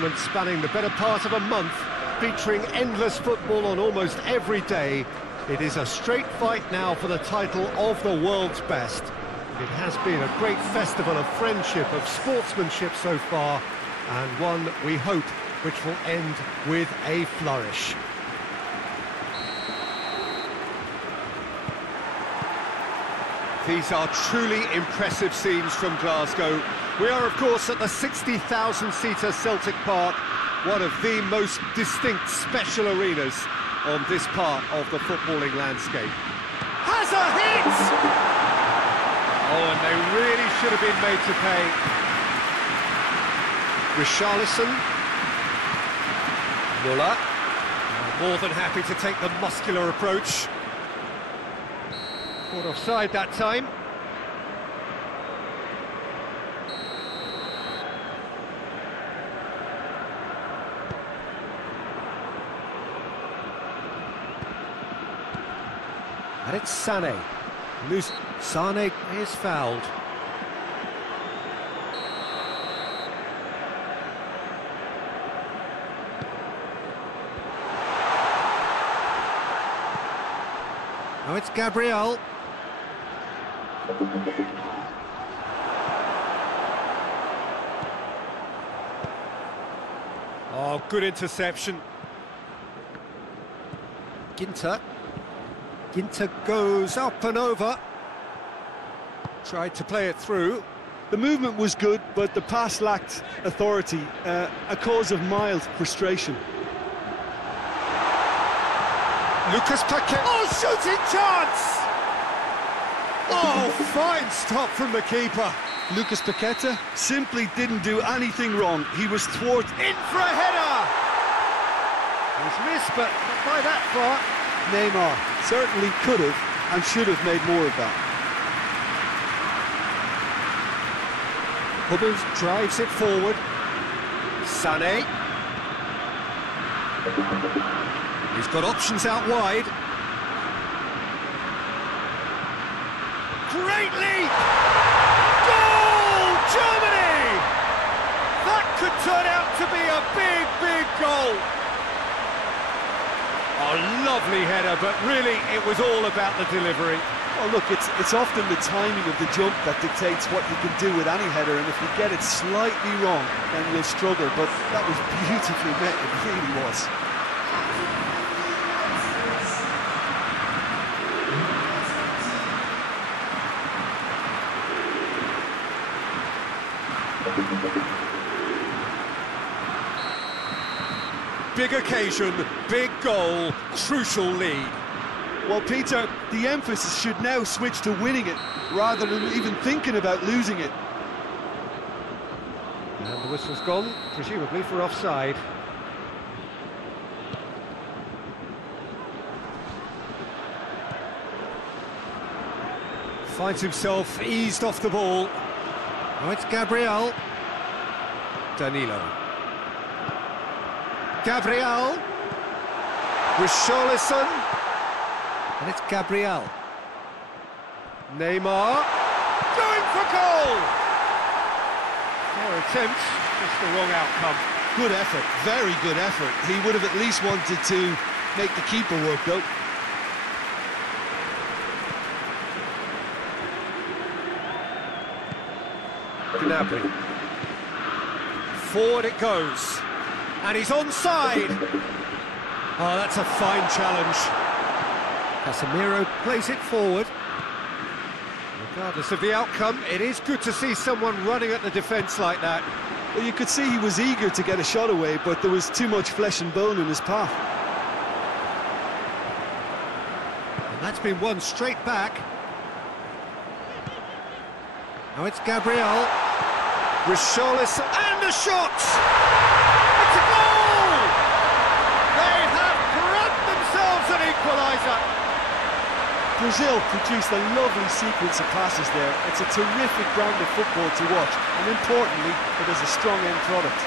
tournament spanning the better part of a month, featuring endless football on almost every day. It is a straight fight now for the title of the world's best. It has been a great festival of friendship, of sportsmanship so far, and one, we hope, which will end with a flourish. These are truly impressive scenes from Glasgow. We are, of course, at the 60,000-seater Celtic Park, one of the most distinct special arenas on this part of the footballing landscape. Has a hit! Oh, and they really should have been made to pay. Richarlison. Muller. More than happy to take the muscular approach. Caught offside that time. And it's Sané. Sané is fouled. Now it's Gabriel. Oh, good interception. Ginter. Ginter goes up and over. Tried to play it through. The movement was good, but the pass lacked authority, a cause of mild frustration. Lucas Paquet. Oh, shooting chance! Oh, fine stop from the keeper. Lucas Paqueta simply didn't do anything wrong. He was thwarted. In for a header! He's missed, but not by that far. Neymar certainly could have and should have made more of that. Hubbard drives it forward. Sané. He's got options out wide. Great leap! Goal! Germany! That could turn out to be a big, big goal. A lovely header, but really it was all about the delivery. Oh, look, it's often the timing of the jump that dictates what you can do with any header, and if you get it slightly wrong, then you'll struggle, but that was beautifully met, it really was. Big occasion, big goal, crucial lead. Well, Peter, the emphasis should now switch to winning it, rather than even thinking about losing it. And the whistle's gone, presumably for offside. Finds himself eased off the ball. Now it's Gabriel. Danilo. Gabriel. Richarlison. And it's Gabriel. Neymar. Going for goal! Fair attempt, just the wrong outcome. Good effort, very good effort. He would have at least wanted to make the keeper work, though. Gnabry. Forward it goes. And he's onside. Oh, that's a fine challenge. Casemiro plays it forward. Regardless of the outcome, it is good to see someone running at the defence like that. Well, you could see he was eager to get a shot away, but there was too much flesh and bone in his path. And that's been won straight back. Now it's Gabriel. Richarlison, and a shot! It's a goal! They have grabbed themselves an equaliser. Brazil produced a lovely sequence of passes there. It's a terrific brand of football to watch, and importantly, it is a strong end product.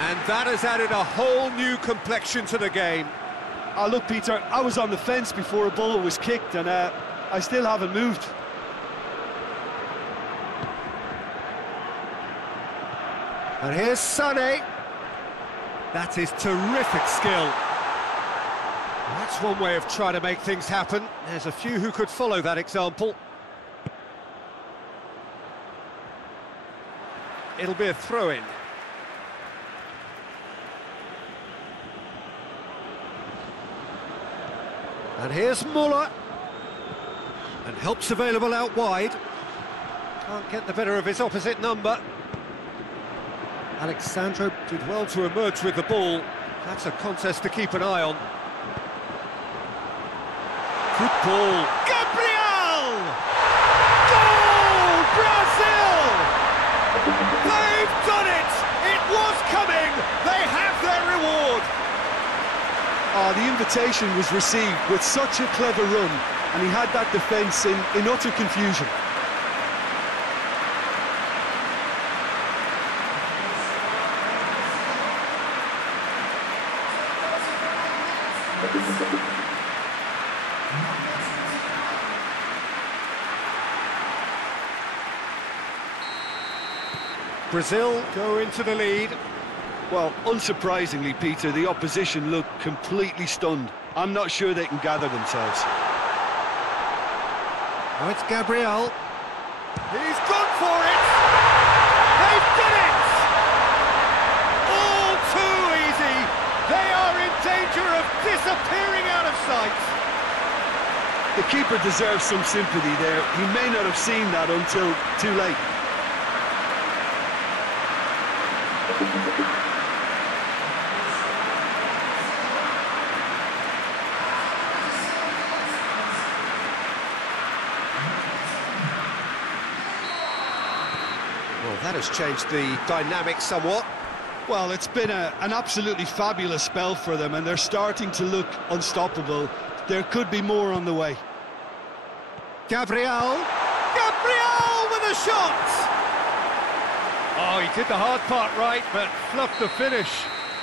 And that has added a whole new complexion to the game. Look, Peter, I was on the fence before a ball was kicked, and I still haven't moved. And here's Sané. That is terrific skill. That's one way of trying to make things happen. There's a few who could follow that example. It'll be a throw-in. And here's Muller. And help's available out wide. Can't get the better of his opposite number. Alexandro did well to emerge with the ball. That's a contest to keep an eye on. Good ball. Gabriel! Goal! Brazil! They've done it! It was coming! They have their reward! The invitation was received with such a clever run, and he had that defence in utter confusion. Brazil go into the lead. Well, unsurprisingly, Peter, the opposition look completely stunned. I'm not sure they can gather themselves. Now it's Gabriel. He's gone for it! They've done it! All too easy! They are in danger of disappearing out of sight! The keeper deserves some sympathy there. He may not have seen that until too late. Well, that has changed the dynamic somewhat. Well, it's been an absolutely fabulous spell for them, and they're starting to look unstoppable. There could be more on the way. Gabriel! Gabriel with a shot! Oh, he did the hard part right, but fluffed the finish.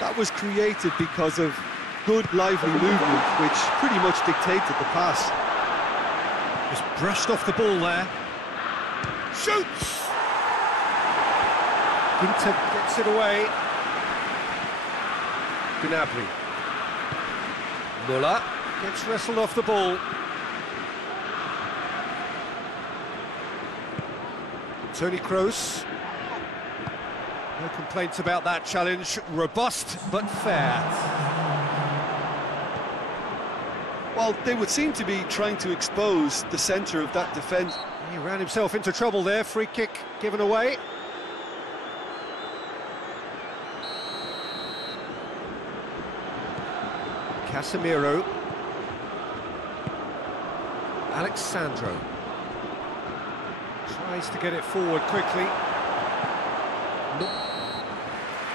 That was created because of good, lively movement, which pretty much dictated the pass. Just brushed off the ball there. Shoots! Inter gets it away. Gnabry. Muller gets wrestled off the ball. Toni Kroos. No complaints about that challenge. Robust, but fair. Well, they would seem to be trying to expose the centre of that defence. He ran himself into trouble there. Free kick given away. Casemiro. Alexandro. Tries to get it forward quickly. No.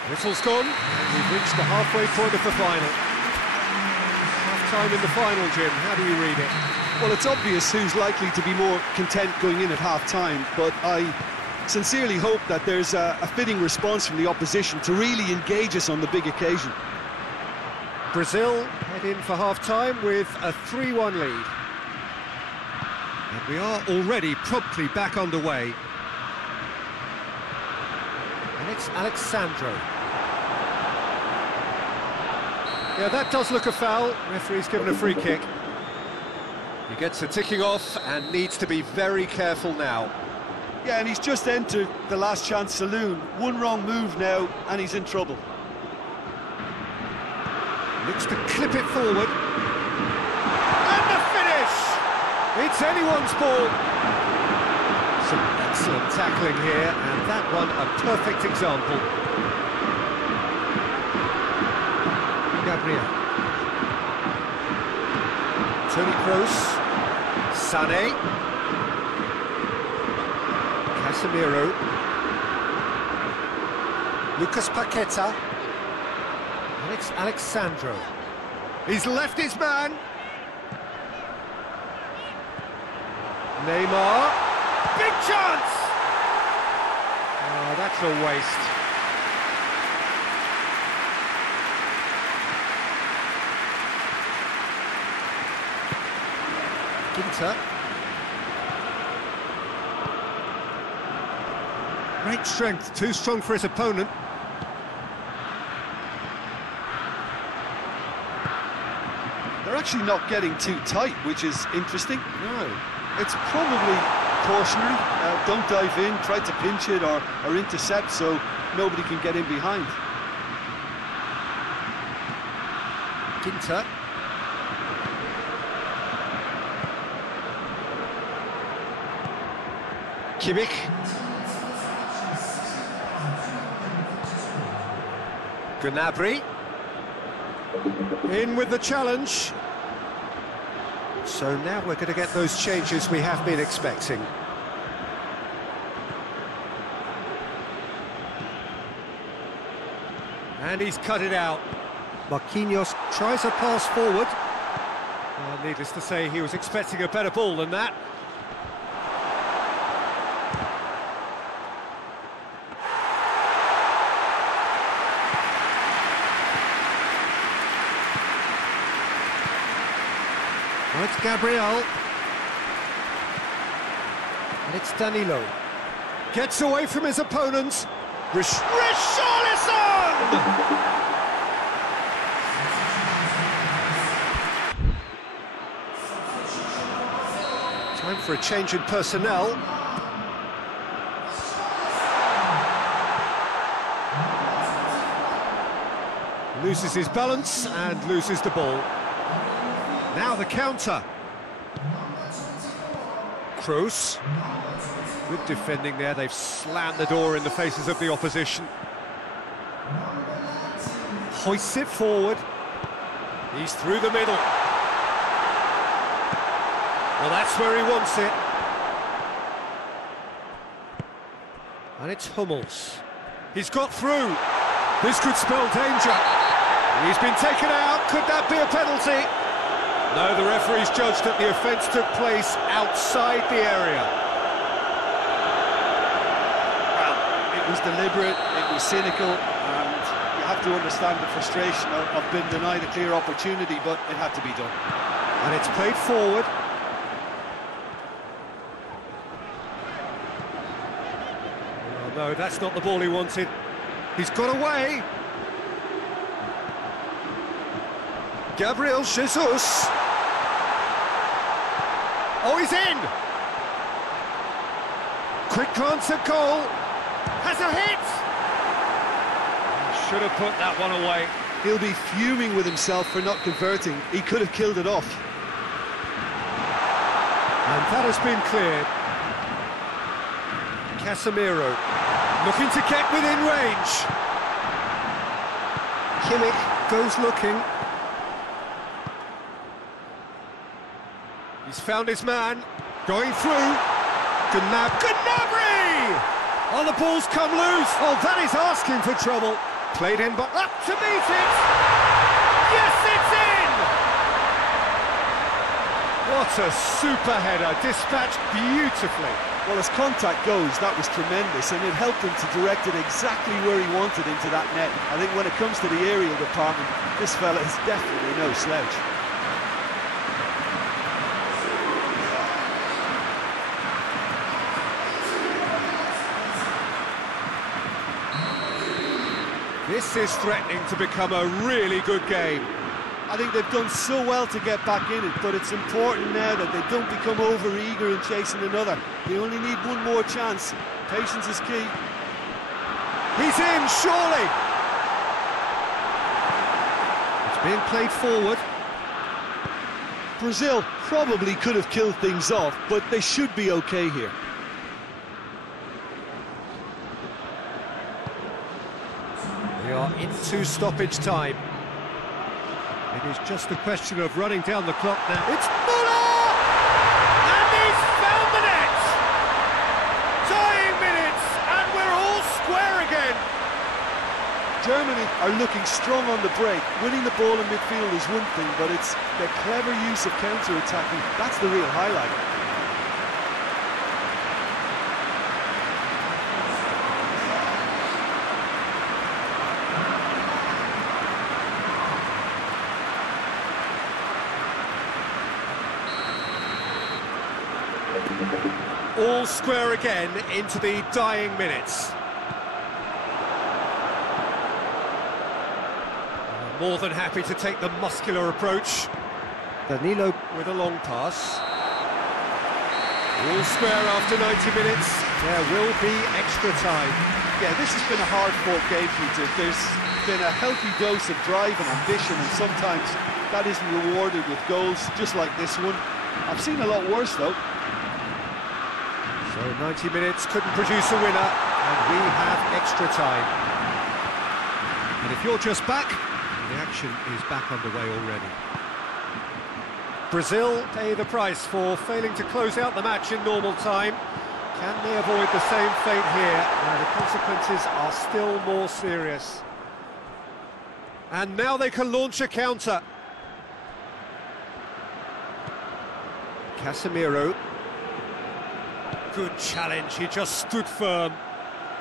Whistle's gone, and we've reached the halfway point of the final. Half-time in the final, Jim. How do you read it? Well, it's obvious who's likely to be more content going in at half-time, but I sincerely hope that there's a fitting response from the opposition to really engage us on the big occasion. Brazil head in for half-time with a 3-1 lead. And we are already promptly back underway. And it's Alexandro. Yeah, that does look a foul. Referee's given a free kick. He gets the ticking off and needs to be very careful now. Yeah, and he's just entered the last chance saloon. One wrong move now, and he's in trouble. Looks to clip it forward. And the finish! It's anyone's ball. Some excellent tackling here, and that one a perfect example. Gabriel. Toni Kroos. Sané. Casemiro. Lucas Paqueta. And it's Alexandro. He's left his man. Neymar. Big chance! Oh, that's a waste. Ginter. Great strength, too strong for his opponent. They're actually not getting too tight, which is interesting. No. It's probably cautionary. Don't dive in, try to pinch it or intercept so nobody can get in behind. Ginter. Kimmich. Gnabry. In with the challenge. So now we're going to get those changes we have been expecting. And he's cut it out. Marquinhos tries a pass forward. Well, needless to say, he was expecting a better ball than that. Now it's Gabriel. And it's Danilo. Gets away from his opponents. Richarlison! Time for a change in personnel. Loses his balance and loses the ball. Now the counter. Kroos. Good defending there, they've slammed the door in the faces of the opposition. Hoists it forward. He's through the middle. Well, that's where he wants it. And it's Hummels. He's got through. This could spell danger. He's been taken out. Could that be a penalty? No, the referee's judged that the offence took place outside the area. Well, it was deliberate, it was cynical, and you have to understand the frustration of being denied a clear opportunity, but it had to be done. And it's played forward. Oh, no, that's not the ball he wanted. He's got away. Gabriel Jesus. Oh, he's in! Quick glance at goal. Has a hit! He should have put that one away. He'll be fuming with himself for not converting. He could have killed it off. And that has been cleared. Casemiro looking to get within range. Kimmich goes looking. He's found his man, going through. Gnabry! Oh, the ball's come loose. Oh, that is asking for trouble. Played in, but up to meet it. Yes, it's in! What a super header, dispatched beautifully. Well, as contact goes, that was tremendous, and it helped him to direct it exactly where he wanted into that net. I think when it comes to the aerial department, this fella is definitely no slouch. This is threatening to become a really good game. I think they've done so well to get back in it, but it's important now that they don't become over-eager in chasing another. They only need one more chance. Patience is key. He's in, surely! It's being played forward. Brazil probably could have killed things off, but they should be okay here. We are into stoppage time. It is just a question of running down the clock now. It's Muller! And he's found the net! Tying minutes, and we're all square again. Germany are looking strong on the break. Winning the ball in midfield is one thing, but it's their clever use of counter-attacking. That's the real highlight. All square again into the dying minutes. More than happy to take the muscular approach. Danilo with a long pass. All square after 90 minutes. There will be extra time. Yeah, this has been a hard-fought game, Peter. There's been a healthy dose of drive and ambition, and sometimes that isn't rewarded with goals, just like this one. I've seen a lot worse, though. So 90 minutes couldn't produce a winner, and we have extra time. And if you're just back, the action is back underway already. Brazil pay the price for failing to close out the match in normal time. Can they avoid the same fate here, where the consequences are still more serious? And now they can launch a counter. Casemiro. Good challenge, he just stood firm.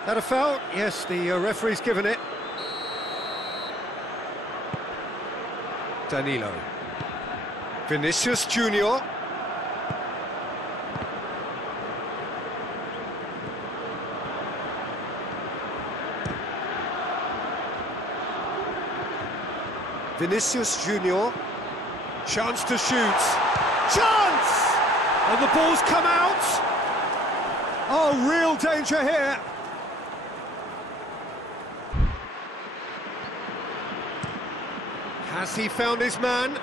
That a foul? Yes, the referee's given it. Danilo. Vinicius Junior. Vinicius Junior. Chance to shoot. Chance! And the ball's come out. Oh, real danger here. Has he found his man?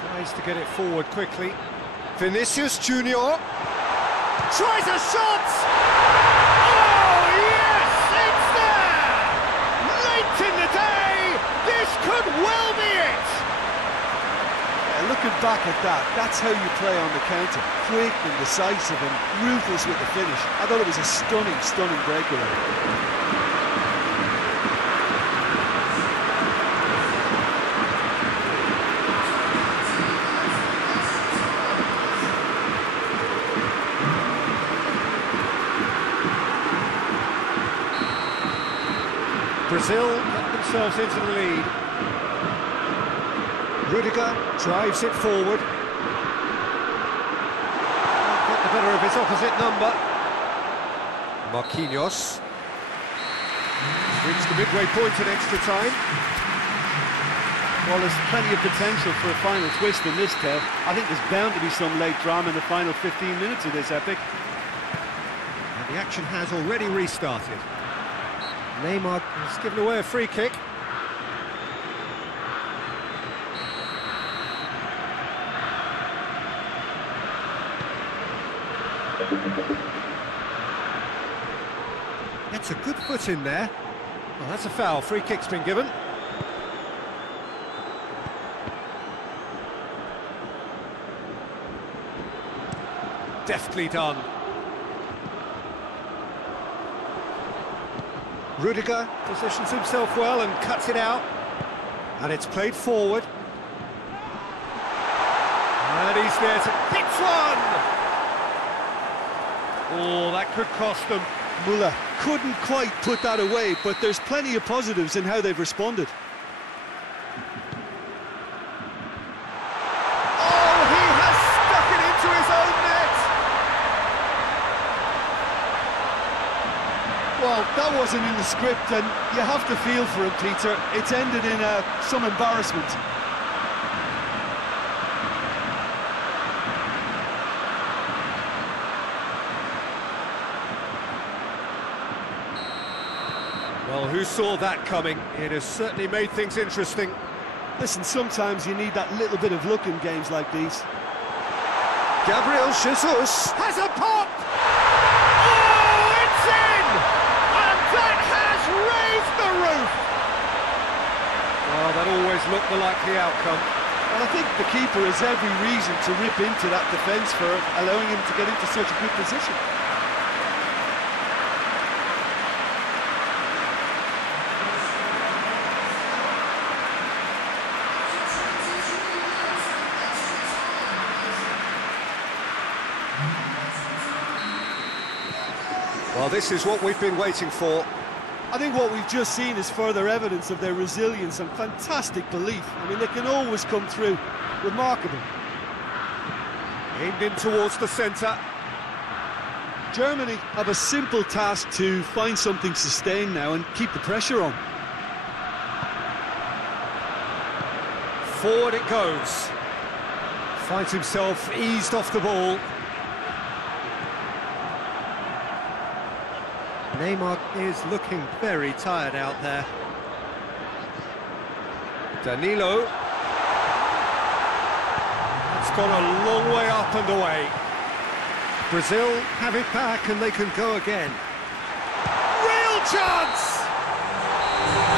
Tries to get it forward quickly. Vinicius Junior tries a shot! Oh, yes, it's there! Late in the day, this could well be it! Yeah, looking back at that, that's how you play on the counter. Quick and decisive and ruthless with the finish. I thought it was a stunning, stunning breakaway. Brazil get themselves into the lead. Rudiger drives it forward. Get the better of his opposite number. Marquinhos. Reached the midway point in extra time. Well, there's plenty of potential for a final twist in this tale. I think there's bound to be some late drama in the final 15 minutes of this epic. And the action has already restarted. Neymar has given away a free kick. Gets a good foot in there. Well, that's a foul. Free kick's been given. Deftly done. Rudiger positions himself well and cuts it out. And it's played forward. And he's there to hit one! Oh, that could cost them. Muller couldn't quite put that away, but there's plenty of positives in how they've responded. Oh, he has stuck it into his own net! Well, that wasn't in the script, and you have to feel for him, Peter. It's ended in some embarrassment. Well, who saw that coming? It has certainly made things interesting. Listen, sometimes you need that little bit of luck in games like these. Gabriel Jesus has a pop! Oh, it's in! And that has raised the roof! Well, that always looked the likely outcome. Well, I think the keeper has every reason to rip into that defence for allowing him to get into such a good position. Well, this is what we've been waiting for. I think what we've just seen is further evidence of their resilience and fantastic belief. I mean, they can always come through. Remarkable. Aimed in towards the centre. Germany have a simple task to find something sustained now and keep the pressure on. Forward it goes. Finds himself eased off the ball. Neymar is looking very tired out there. Danilo. It's gone a long way up and away. Brazil have it back and they can go again. Real chance!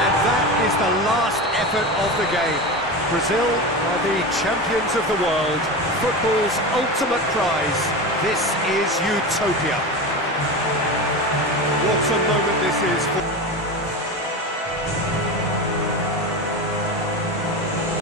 And that is the last effort of the game. Brazil are the champions of the world. Football's ultimate prize. This is utopia. What a moment this is for...